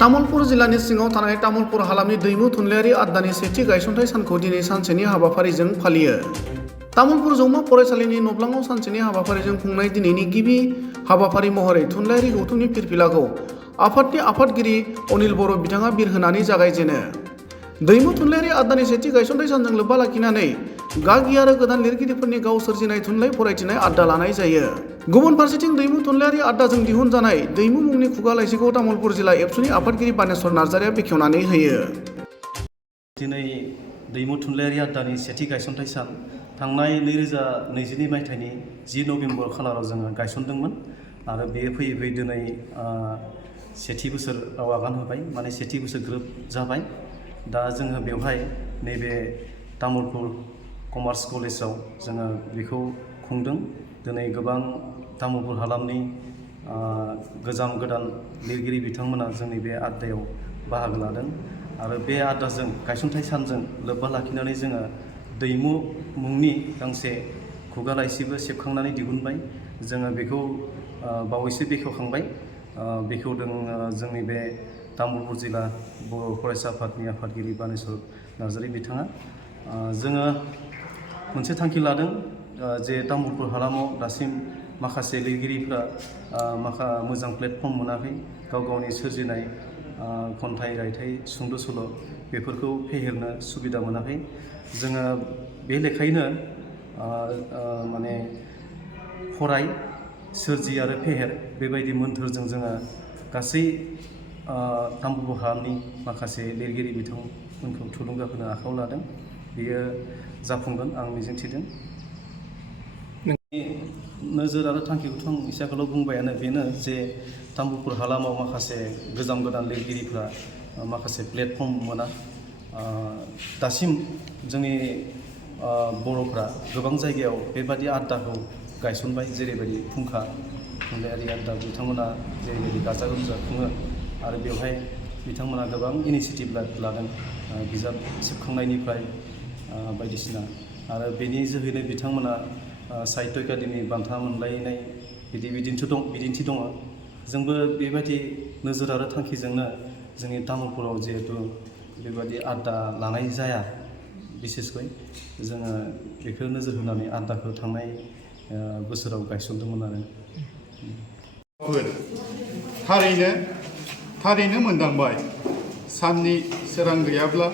तामुलपुर जिल्लानि सिङाव थानाय तामुलपुर हालामनि दैमु थुनलाइयारि आड्डानि सेथि गायसनथाइ सानखौ दिनै सानसेनि हाबाफारिजों फालियो। तामुलपुर जौमा फरायसालिनि नब्लाङाव सानसेनि हाबाफारिजों खुंनाय दिनैनि गिबि हाबाफारि महरै थुनलाइयारि गौथुमनि फिरफिलाखौ आफादनि आफादगिरि अनिल बर' बिथाङा बिरहोनानै जागायजेनो। दैमु थुनलाइयारि आड्डानि सेथि गायसनथाइ सानजों लोब्बा लाखिनानै गागि आरो गोदान लिरगिरिफोरनि गाव सोरजिनाय थुनलाइ फरायथिनाय आड्डा लानाय जायो। गुबुन फारसेथिं दैमु थुनलाइयारि आड्डाजों दिहुनजानाय दैमु मुंनि खुगा लाइसिखौ तामुलपुर जिल्ला एबसुनि आफादगिरि बानेश्वर नार्जारिया बेखेवनानै होयो। दिनै दैमु थुनलाइयारि आड्डानि सेथि गायसनथाइ सान थांनाय 2022 मायथाइनि 10 नभेम्बर खालाराव जोङो गायसनदोंमोन आरो बेयो फैयै फैयै दिनै सेथि बोसोराव आगान होबाय, माने सेथि बोसोर ग्रोब जाबाय। दा जोङो बेवहाय नैबे तामुलपुर कमार्स कलेजाव जोङो बेखौ खुंदों। दिनै गोबां तामुलपुर हालामनि गोजाम गोदान लिरगिरि बिथांमोना जोंनि बे आड्डायाव बाहागो लादों आरो बे आड्डाजों गायसनथाइ सानजों लोब्बा लाखिनानै जोङो दैमु मुंनि गांसे खुगा लाइसिबो सेबखांनानै दिहुनबाय। जोङो बेखौ बावैसो बेखेवखांबाय। बेखेवदों जोंनि बे तामुलपुर जिल्ला बर' फरायसा आफादनि आफादगिरि बानेश्वर नार्जारि बिथाङा। जोङो मोनसे थांखि लादों जे तामुलपुर हालामाव दासिम माखासे लिरगिरिफ्रा मोजां प्लेटफर्म मोनाखै, गाव गावनि सोरजिनाय खन्थाइ, रायथाइ, सुंद' सल' बेफोरखौ फेहेरनो सुबिदा मोनाखै। जोङो बे लेखायैनो माने फराय, सोरजि आरो फेहेर बेबायदि मोन्थोरजों जोङो गासै तामुलपुर हालामनि माखासे लिरगिरि बिथांमोनखौ थुलुंगा होनो आखायाव लादों। बेयो जाफुंगोन आं मिजिंथिदों। नोजोर आरो थांखिखौथ' आं एसे आगोलाव बुंबायानो, बेनो जे तामुलपुर हालामाव माखासे गोजाम गोदान लिरगिरिफ्रा माखासे प्लेटफर्म मोना। दासिम जोंनि बर'फ्रा गोबां जायगायाव बेबादि आड्डाखौ गायसनबाय, जेरैबायदि फुंखा थुनलाइयारि आड्डा बिथांमोना जेरैबायदि गाजा गोमजा खुङो आरो बेवहाय बिथांमोना गोबां इनिसियेटिभ लादों, बिजाब सेबखांनायनिफ्राय बायदिसिना, आरो बेनि जोहैनो बिथांमोना साहित्य एकाडेमि बान्था मोनलायनाय बिदिन्थि दङ। जोंबो बेबायदि नोजोर आरो थांखिजोंनो जोंनि तामुलपुराव जिहेतु बेबायदि आड्डा लानाय जाया, बिसेसकै जोङो बेखौ नोजोर होनानै आड्डाखौ थांनाय बोसोराव गायसनदोंमोन आरो। थारैनो मोनदांबाय, साननि सोरां गैयाब्ला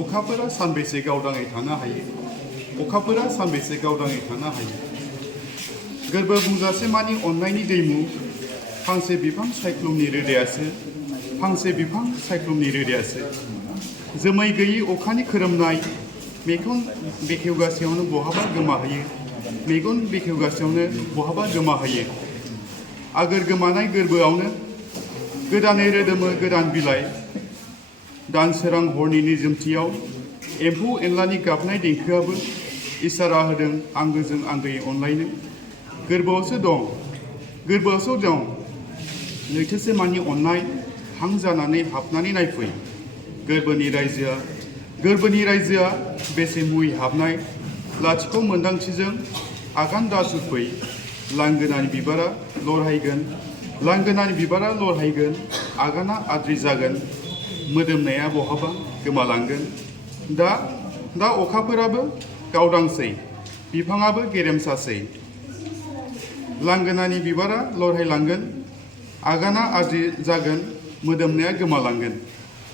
अखाफोरा सानबेसे गावदाङै थानो हायो, अखाफोरा सानबेसे गावदाङै थानो हायो। गोरबो बुंजासे मानि अननायनि दैमु, फांसे बिफां सायख्लुमनि रोदायासो, फांसे बिफां सायख्लुमनि रोदायासो। जोमै गैयै अखानि खोरोमनाय, मेगन बेखेवगासेयावनो बहाबा गोमाहैयो, मेगन बेखेवगासेयावनो बहाबा गोमाहैयो। आगोर गोमानाय गोरबोआवनो गोदानै रोदोमो गोदान बिलाइ। दान सोरां हरनि निजोमथियाव एम्फौ एनलानि गाबनाय देंखोआबो इसारा होदों आंगोजों आंगोयै अनलायनो। गोरबोआवसो दं लैथोसे मानि अननाय, हां जानानै हाबनानै नायफै। गोरबोनि रायजोआ बेसे मुहि हाबनाय, लाथिख' मोन्दांथिजों आगान दासुरफै। लांगोनानि बिबारा लरहायगोन, आगाना आद्रि जागोन, मोदोमनाया बहाबा गोमालांगोन। दा अखाफोराबो गावदांसै, बिफाङाबो गेरेमसासै। लांगोनानि बिबारा लरहायलांगोन, आगाना आद्रि जागोन, मोदोमनाया गोमालांगोन।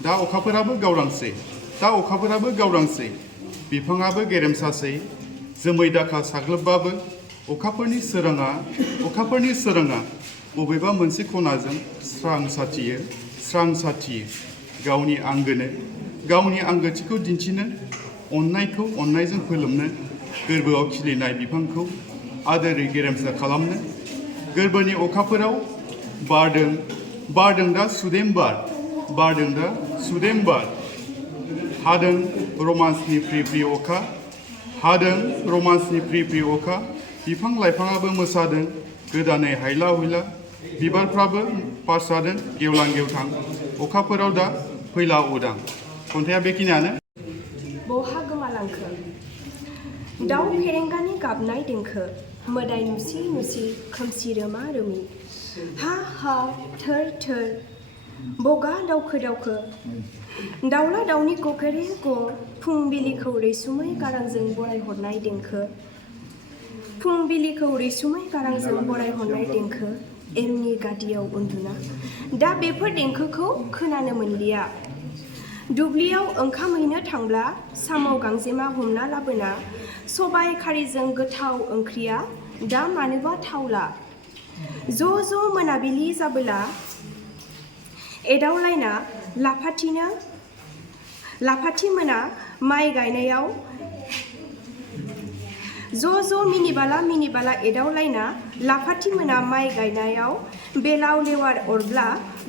दा अखाफोराबो गावदांसै, बिफाङाबो गेरेमसासै। जोमै दाखा साग्लोबबाबो अखाफोरनि सोराङा बबेबा मोनसे खनाजों स्रां साथियो। गावनि आंगोथिखौ दिन्थिनो, अननायखौ अननायजों फोलोमनो, गोरबोआव खिलिनाय बिफांखौ आदोरै गेरेमसा खालामनो। गोरबोनि अखाफोराव बारदों दा सुदेम बार, हादों रमान्सनि फ्रि फ्रि अखा। बिफां लाइफाङाबो मोसादों गोदानै हायला हुइला, बिबारफ्राबो बारस्रादों गेवलां गेवथां। अखाफोराव दा फैला उदां। खन्थाइया बेखिनियानो। बहा गोमालांखो दाउ फेरेंगानि गाबनाय देंखो, मोदाय नुसि खोमसि रोमा रोमि। हा थोर थोर बगा दावखो दावखो दाउला दाउनि गगेरे ग फुंबिलिखौ रैसुमै गारांजों बरायहरनाय देंखो फुंबिलिखौ रैसुमै गारांजों बरायहरनाय देंखो एमनि गादियाव उन्दुना दा बेफोर देंखोखौ खोनानो मोनलिया दुब्लियाव ओंखाम हैनो थांब्ला साम' गांजेमा हमना लाबोना सबाय खारिजों गोथाव ओंख्रिया दा मानोबा थावला ज' ज' मोनाबिलि जाबोला एदावलायना लाफाथि मोना माइ गायनायाव ज' मिनिबाला एदावलायना लाफाथि मोना माइ गायनायाव बेलाव लेवार अरब्ला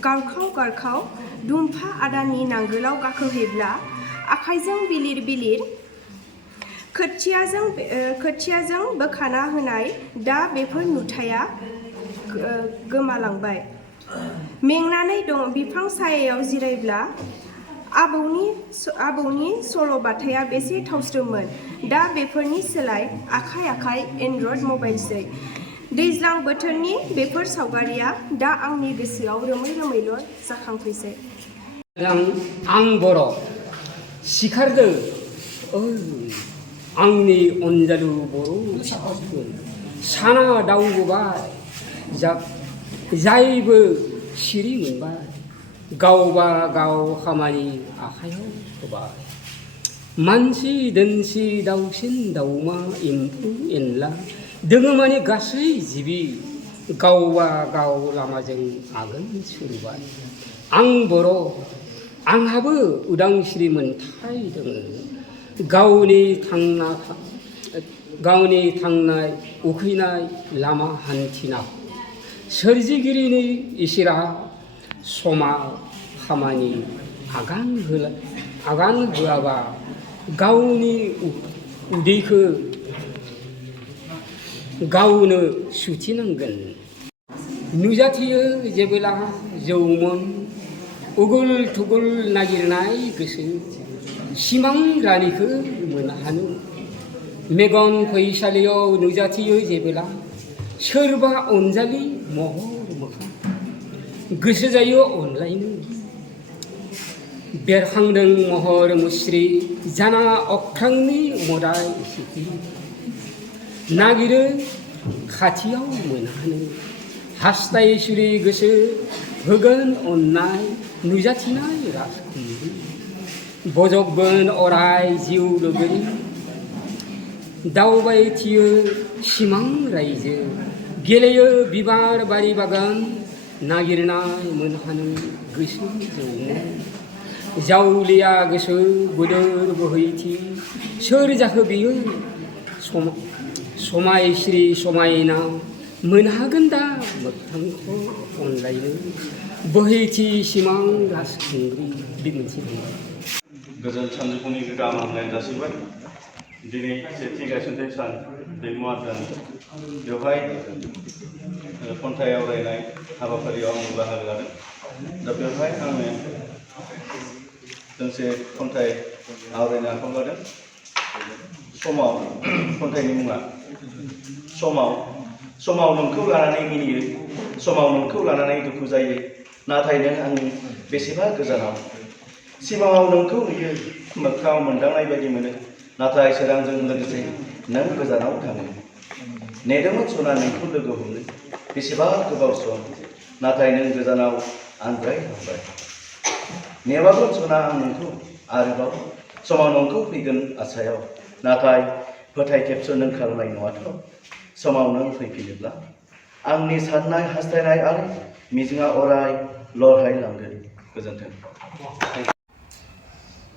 गारखाव दुमफा आदानि नांगोलाव गाखोहैब्ला आखाइजों बिलिर खोथियाजों बोखाना होनाय दा बेफोर नुथाया गोमालांबाय मेंनानै दं बिफां सायायाव जिरायब्ला आबौनि सल'बाथाया बेसे थावस्रोमोन दा बेफोरनि सोलाय आखाइ एन्ड्रइड मबाइलसै दैज्लां बोथोरनि बेफोर सावगारिया दा आंनि गोसोआव रोमै-रोमैल' जाखांफैसै आं बर' सिखारदों आंनि अनजालु बर' सिखारदों साना दावबोबाय जायबो सिरि मोनबाय गावबा गाव खामानि आखायाव होबाय मानसि दोनसि दाउसिन दाउमा एम्फौ एनला दोङो माने गासै जिबि गावबा गाव लामाजों आगान सुरबाय आं बर' आंहाबो उदांस्रि मोनथाय दोङो गावनि थांनाय उखैनाय लामा हान्थिना सोरजिगिरिनि इसोरा समा खामानि आगान होआबा गावनि उदैखौ गावनो सुथिनांगोन नुजाथियो जेबोला जौमोन उगुल थुगुल नागिरनाय गोसो सिमां रानिखौ मोनहानो मेगन फैसालियाव नुजाथियो जेबोला सोरबा अनजालि महर मोखां गोसो जायो अनलायनो बेरखांदों महर मुस्रि जाना अख्रांनि मोदाय सिखि नागिरो खाथियाव मोनहानो हास्थायसुरि गोसो होगोन अननाय नुजाथिनाय राजखुंग्रि बजबगोन अराय जिउ लोगोरि दावबायथियो सिमां रायजो गेलेयो बिबार बारि बागान नागिरनाय मोनहानो गोसो जौनो जावलिया गोसो बोदोर बोहैथि सोर जाखो बियो समायस्रि समायना मोनहागोन दा मोगथांखौ अनलायनो बोहैथि सिमां राजखुंग्रि बे मोनसे गोजोन सानजौफुनि गाहाम हामलायनाय जासिबाय दिनै सेथि गायसनथाय सान दैमु आदानि बेवहाय खन्थाइ आवरायनाय हाबाफारियाव आं बाहागो लादों दा बेवहाय आङो दोंसे खन्थाइ आवरायनो आखायाव लादों समाव खन्थाइनि मुङा समाव नोंखौ लानानै मिनियो समाव नोंखौ लानानै दुखु जायो नाथाय नों आंनि बेसेबा गोजानाव सिमाङाव नोंखौ नुयो मोखाङाव मोनदांनाय बायदि मोनो नाथाय सोरांजों लोगोसे नों गोजानाव थाङो नेदोंमोन सना नोंखौ लोगो हमनो बेसेबा गोबाव सम नाथाय नों गोजानाव आनज्रायलांबाय नेबागोन सना आं नोंखौ आरोबाव समाव नोंखौ फैगोन आसायाव नाथाय फोथाय खेबस' नों खालामनाय नङाथ' समाव नों फैफिनोब्ला आंनि साननाय हास्थायनाय आरो मिजिङा अराय लरहायलांगोन गोजोन्थों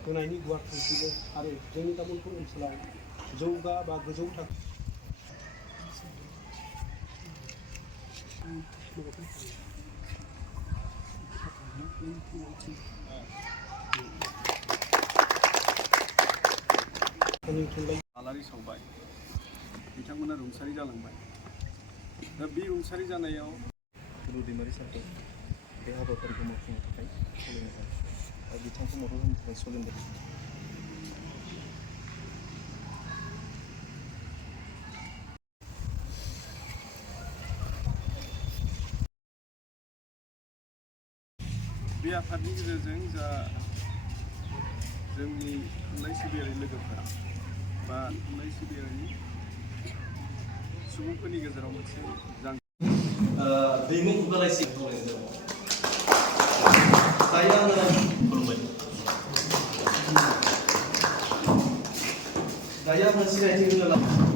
होनायनि गुवार थांखिजों आरो जोंनि तामुलपुर ओनसोलाव जौगा बा गोजौ थाखो आलारि सावबाय बिथांमोना रुंसारि जालांबाय दा बे रुंसारि जानायाव दैमारि सारखौ बे हाबाफारिखौ मावफुंनो थाखाय सोलोंबाय दा बिथांखौ मदद होनो थाखाय सोलोंबाय बे आफादनि गेजेरजों जा जोंनि थुनलाइ सिबियारि लोगोफोरा बा थुनलाइ सिबियारि सुबुंफोरनि गेजेराव मोनसे दैमु खुगालायसि खावलायनाय दायो आङो खुलुमबाय दायो आङो सिनायथि होनो